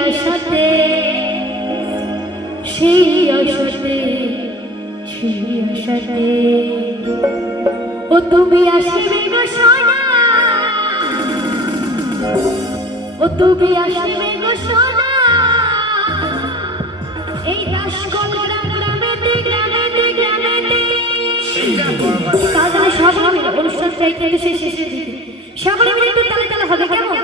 আশাতে সেই আশাতে সেই আশাতে ও তুমি আসবে গো সোনা ও তুমি আসবে গো সোনা এই দাসকলা গ্রামেতে গ্রামেতে গ্রামেতে তাহলে সবাই মিলে অনুষ্ঠান চাইতে শেষের দিকে সকলে মিলে একটু তালে তালে হবে কেমন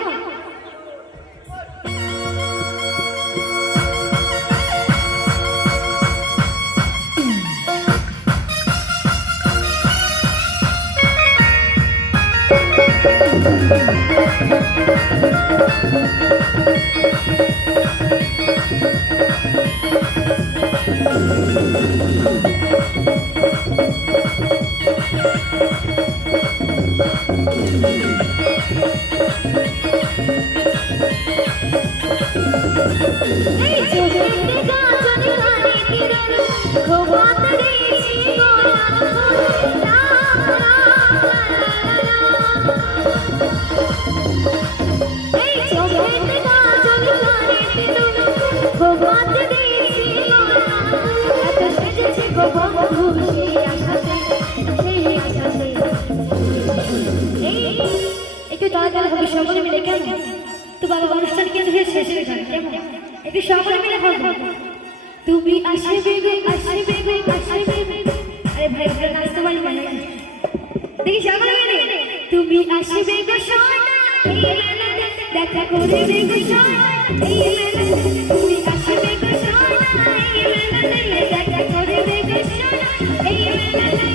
সকলে মিলে কেমন তো বাবা অনুষ্ঠান কিন্তু শেষের গান কেমন একটু সকলে মিলে হবে তুমি আসবে গো আসবে গো আসবে আরে ভাই আমরা নাচতে পারি না দেখি সকলে মিলে তুমি আসবে গো সোনা এই মেলাতে দেখা করবে গো সোনা এই মেলাতে তুমি আসবে গো সোনা এই মেলাতে দেখা করবে গো সোনা এই মেলাতে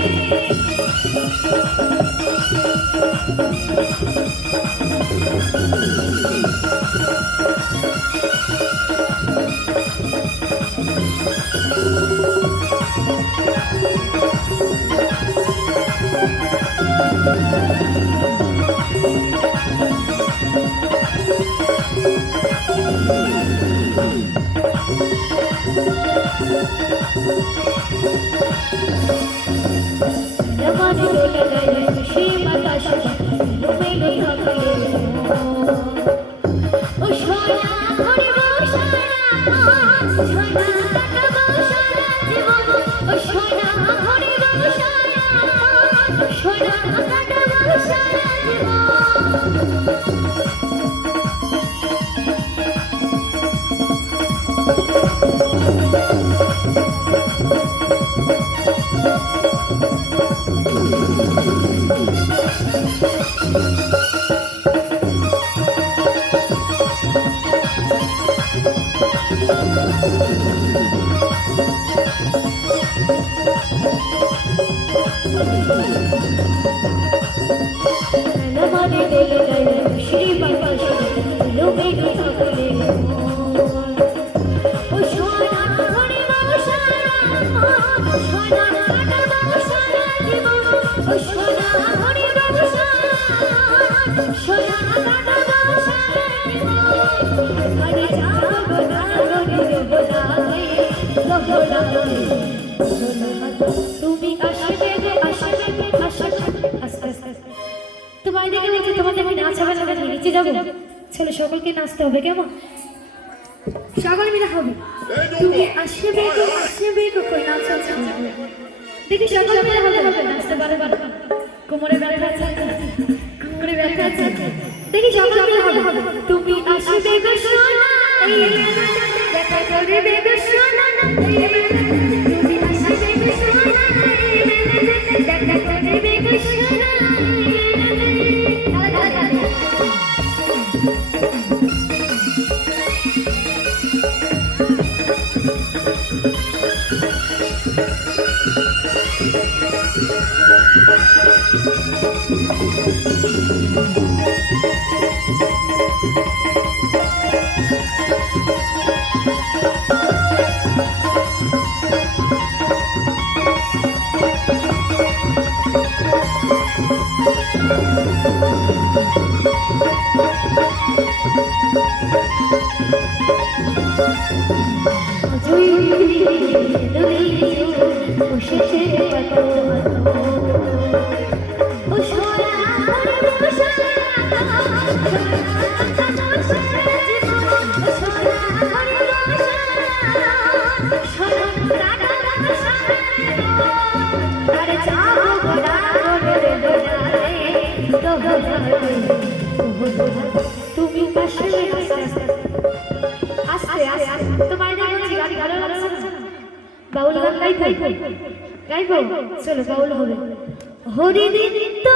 তুমি আসবে গো আসবে আস্তে আস্তে তোমায় দেখে বলছি তোমাদের আমি নাচাবে না নিচে যাবো ছেলে সকলকে নাচতে হবে কেমন সকল মিলে হবে তুমি আসবে গো কই নাচ দেখি সকল মিলে হবে নাচতে পারে কোমরে ব্যথা আছে কোমরে ব্যথা আছে দেখি সকল মিলে হবে তুমি আসবে গো সোনা এই মেলাতে দেখা করবে গো সোনা এই মেলাতে তুমি আসবে গো সোনা এই মেলাতে দেখা করবে গো সোনা তুমি আসবে আস্তে আস্তে আস্তে আস্তে তোমায় দেখে বলছি গাড়ি ভালো লাগছে না বাউল গান গাইবো চলো বাউল হবে হরিদিন তো